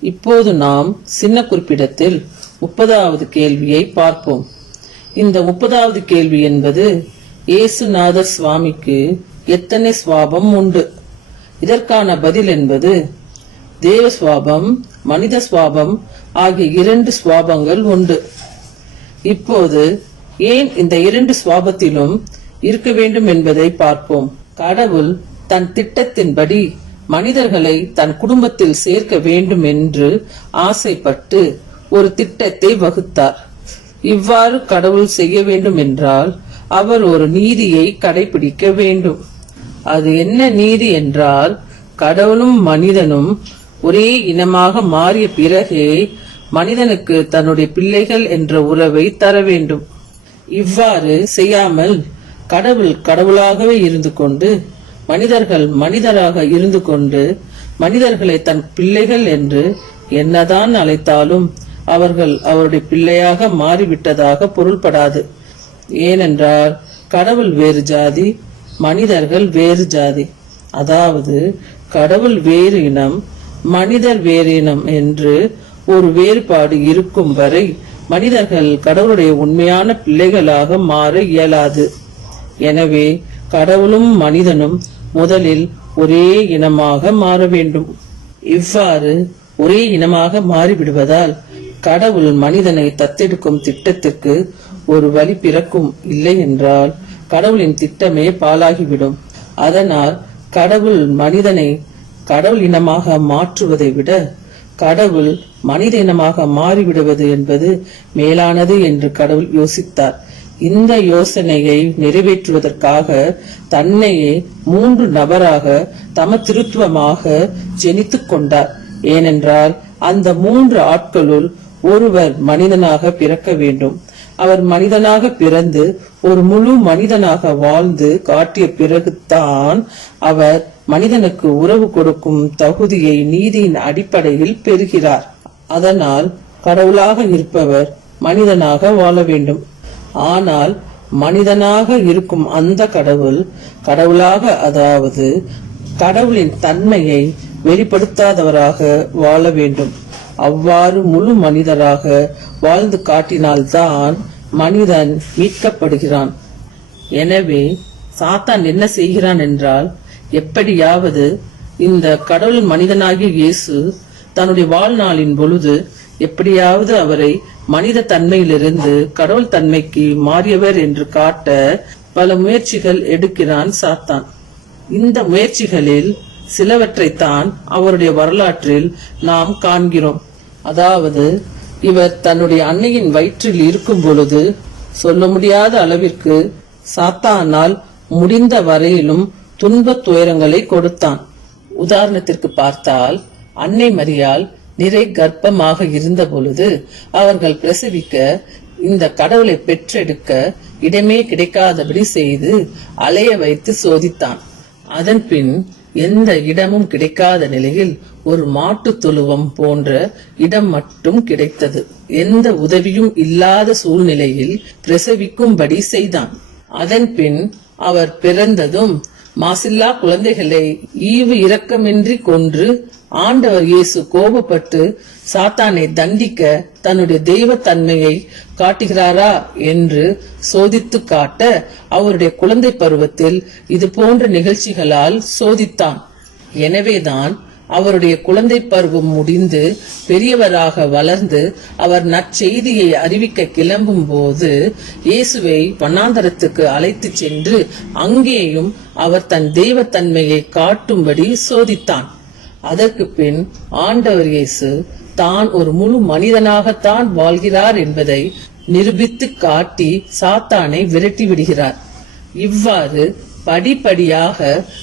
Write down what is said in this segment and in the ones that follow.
இப்போது நாம் சின்ன குறிப்பிடத்தில் முப்பதாவது கேள்வியை பார்ப்போம். இந்த முப்பதாவது கேள்வி என்பது இயேசுநாதர் சுவாமிக்கு எத்தனை சுவாபம் உண்டு? இதற்கான பதில் என்பது தேவ சுவாபம் மனித சுவாபம் ஆகிய இரண்டு சுவாபங்கள் உண்டு. இப்போது ஏன் இந்த இரண்டு சுவாபத்திலும் இருக்க வேண்டும் என்பதை பார்ப்போம். கடவுள் தன் திட்டத்தின்படி மனிதர்களை தன் குடும்பத்தில் சேர்க்க வேண்டும் என்று ஆசைப்பட்டு ஒரு திட்டத்தை வகுத்தார். இவ்வாறு கடவுள் செய்ய வேண்டும் என்றால் அவர் ஒரு நீதியை கடைபிடிக்க வேண்டும். அது என்ன நீதி என்றால் கடவுளும் மனிதனும் ஒரே இனமாக மாறிய பிறகே மனிதனுக்கு தன்னுடைய பிள்ளைகள் என்ற உறவை தர வேண்டும். இவ்வாறு செய்யாமல் கடவுள் கடவுளாகவே இருந்து கொண்டு மனிதர்கள் மனிதராக இருந்து கொண்டு மனிதர்களை தன் பிள்ளைகள் என்று என்னதான் அழைத்தாலும் அவர்கள் அவருடைய பிள்ளையாக மாறிவிட்டதாக பொருள்படாது. ஏனென்றால் கடவுள் வேறு ஜாதி மனிதர்கள் வேறு ஜாதி. அதாவது கடவுள் வேறு இனம் மனிதர் வேறு இனம் என்று ஒரு வேறுபாடு இருக்கும் வரை மனிதர்கள் கடவுளுடைய உண்மையான பிள்ளைகளாக மாற இயலாது. எனவே கடவுளும் மனிதனும் முதலில் ஒரே இனமாக மாற வேண்டும். இவ்வாறு ஒரே இனமாக மாறிவிடுவதால் கடவுள் மனிதனை தத்தெடுக்கும் திட்டத்திற்கு ஒரு வழி பிறக்கும் இல்லை என்றால் கடவுளின் திட்டமே பாழாகிவிடும். அதனால் கடவுள் மனிதனை கடவுள் இனமாக மாற்றுவதை விட கடவுள் மனித இனமாக மாறிவிடுவது என்பது மேலானது என்று கடவுள் யோசித்தார். இந்த யோசனையை நிறைவேற்றுவதற்காக தன்னையே மூன்று நபராக தம திருத்துவமாக ஜெனித்துக் கொண்டார். ஏனென்றால் அந்த மூன்று ஆட்களுள் ஒருவர் மனிதனாக பிறக்க வேண்டும். அவர் மனிதனாக பிறந்து ஒரு முழு மனிதனாக வாழ்ந்து காட்டிய பிறகுதான் அவர் மனிதனுக்கு உறவு கொடுக்கும் தகுதியை நீதியின் அடிப்படையில் பெறுகிறார். அதனால் கடவுளாக இருப்பவர் மனிதனாக வாழ வேண்டும். ஆனால் மனிதனாக இருக்கும் அந்த கடவுள் கடவுளாக அதாவது கடவுளின் தன்மையை வெளிப்படுத்தாதவராக வாழ வேண்டும். அவ்வாறு முழு மனிதராக வாழ்ந்து காட்டினால்தான் மனிதன் மீட்கப்படுகிறான். எனவே சாத்தான் என்ன செய்கிறான் என்றால் எப்படியாவது இந்த கடவுள் மனிதனாகிய இயேசு தன்னுடைய வாழ்நாளின் பொழுது எப்படியாவது அவரை மனித தன்மையிலிருந்து கடவுள் தன்மைக்கு மாறியவர் என்று காட்ட பல முயற்சிகள் எடுக்கிறான் சாத்தான். இந்த முயற்சிகளில் சிலவற்றைத்தான் அவருடைய வரலாற்றில் நாம் காண்கிறோம். அதாவது இவர் தன்னுடைய அன்னையின் வயிற்றில் இருக்கும் பொழுது சொல்ல முடியாத அளவிற்கு சாத்தானால் முடிந்த வரையிலும் துன்பத் துயரங்களை கொடுத்தான். உதாரணத்திற்கு பார்த்தால் அன்னை மரியால் நிறை கர்ப்பமாக இருந்த பொழுது அவர்கள் பிரசவிக்க இந்த கடவுளை பெற்றெடுக்க இடமே கிடைக்காதபடி செய்து அலைய வைத்து சோதித்தான். அதன் பின் எந்த இடமும் கிடைக்காத நிலையில் ஒரு மாட்டு தொழுவம் போன்ற இடம் மட்டும் கிடைத்தது. எந்த உதவியும் இல்லாத சூழ்நிலையில் பிரசவிக்கும்படி செய்தான். அதன் பின் அவர் பிறந்ததும் மாசில்லா குழந்தைகளை ஈவு இரக்கமின்றி கொன்று ஆண்டவர் இயேசு கோபப்பட்டு சாத்தானை தண்டிக்க தன்னுடைய தெய்வ தன்மையை காட்டுகிறாரா என்று சோதித்து காட்ட அவருடைய குழந்தை பருவத்தில் இது போன்ற நிகழ்ச்சிகளால் சோதித்தான். எனவேதான் அவருடைய குழந்தை பருவம் முடிந்து பெரியவராக வளர்ந்து அவர் நற்செய்தியை அறிவிக்க கிளம்பும் போது இயேசுவை வண்ணாந்தரத்துக்கு அழைத்து சென்று அங்கேயும் அவர் தன் தெய்வத்தன்மையை காட்டும்படி சோதித்தான். அதற்கு பின் ஆண்டவர் இயேசு தான் ஒரு முழு மனிதனாகத்தான் வாழ்கிறார் என்பதை நிரூபித்து காட்டி சாத்தானை விரட்டி விடுகிறார். இவ்வாறு படிப்படியாக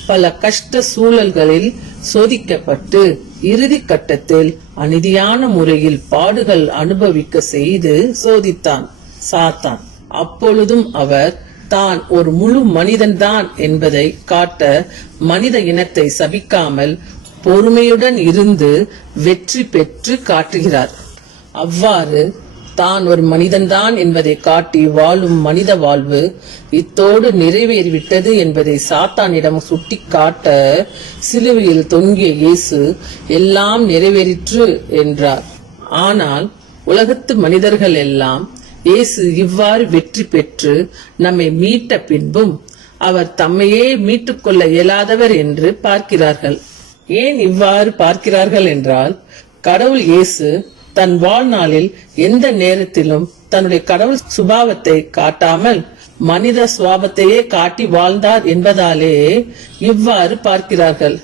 பல கஷ்ட சூழல்களில் சோதிக்கப்பட்டு இறுதி கட்டத்தில் அநீதியான முறையில் பாடுகள் அனுபவிக்க செய்து சோதித்தான் சாத்தான். அப்பொழுதும் அவர் தான் ஒரு முழு மனிதன்தான் என்பதை காட்ட மனித இனத்தை சபிக்காமல் பொறுமையுடன் இருந்து வெற்றி பெற்று காட்டுகிறார். அவ்வாறு தான் ஒரு மனிதன்தான் என்பதை காட்டி வாழும் மனித வாழ்வு இத்தோடு நிறைவேறிவிட்டது என்பதை சாத்தானிடம் சுட்டிக்காட்ட சிலுவையில் தொங்கிய இயேசு எல்லாம் நிறைவேறிற்று என்றார். ஆனால் உலகத்து மனிதர்கள் எல்லாம் இயேசு இவ்வாறு வெற்றி பெற்று நம்மை மீட்ட பின்பும் அவர் தம்மையே மீட்டுக்கொள்ள இயலாதவர் என்று பார்க்கிறார்கள். ஏன் இவ்வாறு பார்க்கிறார்கள் என்றால் கடவுள் இயேசு தன் வாழ்நாளில் எந்த நேரத்திலும் தன்னுடைய கடவுள் சுபாவத்தை காட்டாமல் மனித சுவாபத்தையே காட்டி வாழ்ந்தார் என்பதாலே இவ்வாறு பார்க்கிறார்கள்.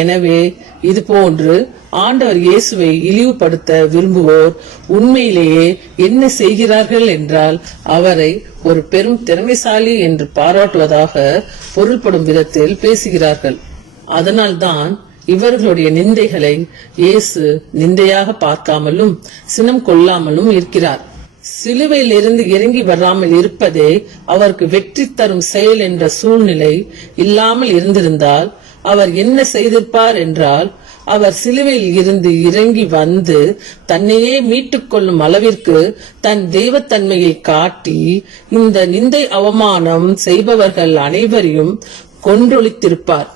எனவே இது போன்று ஆண்டவர் இயேசுவை இழிவுபடுத்த விரும்புவோர் உண்மையிலேயே என்ன செய்கிறார்கள் என்றால் அவரை ஒரு பெரும் திறமைசாலி என்று பாராட்டுவதாக பொருள்படும் விதத்தில் பேசுகிறார்கள். அதனால்தான் இவர்களுடைய நிந்தைகளை இயேசு நிந்தையாக பார்க்காமலும் சினம் கொள்ளாமலும் இருக்கிறார். சிலுவையில் இருந்து இறங்கி வராமல் இருப்பதே அவருக்கு வெற்றி தரும் செயல் என்ற சூழ்நிலை இல்லாமல் இருந்திருந்தால் அவர் என்ன செய்திருப்பார் என்றால் அவர் சிலுவையில் இருந்து இறங்கி வந்து தன்னையே மீட்டுக் கொள்ளும் அளவிற்கு தன் தெய்வத்தன்மையை காட்டி இந்த நிந்தை அவமானம் செய்பவர்கள் அனைவரையும் கொன்றொழித்திருப்பார்.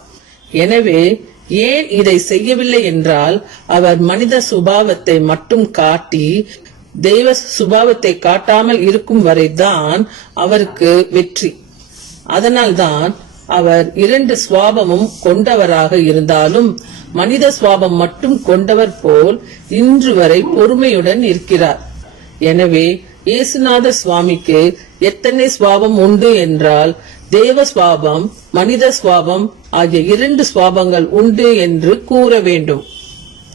எனவே ஏன் இதை செய்யவில்லை என்றால் அவர் மனித சுபாவத்தை மட்டும் காட்டி தெய்வ சுபாவத்தை காட்டாமல் இருக்கும் வரைதான் அவருக்கு வெற்றி. அதனால்தான் அவர் இரண்டு சுவாபமும் கொண்டவராக இருந்தாலும் மனித சுவாபம் மட்டும் கொண்டவர் போல் இன்று வரை பொறுமையுடன் இருக்கிறார். எனவே இயேசுநாத சுவாமிக்கு எத்தனை சுவாபம் உண்டு என்றால் தேவ சுவாபம் மனித சுவாபம் ஆகிய இரண்டு சுவாபங்கள் உண்டு என்று கூற வேண்டும்.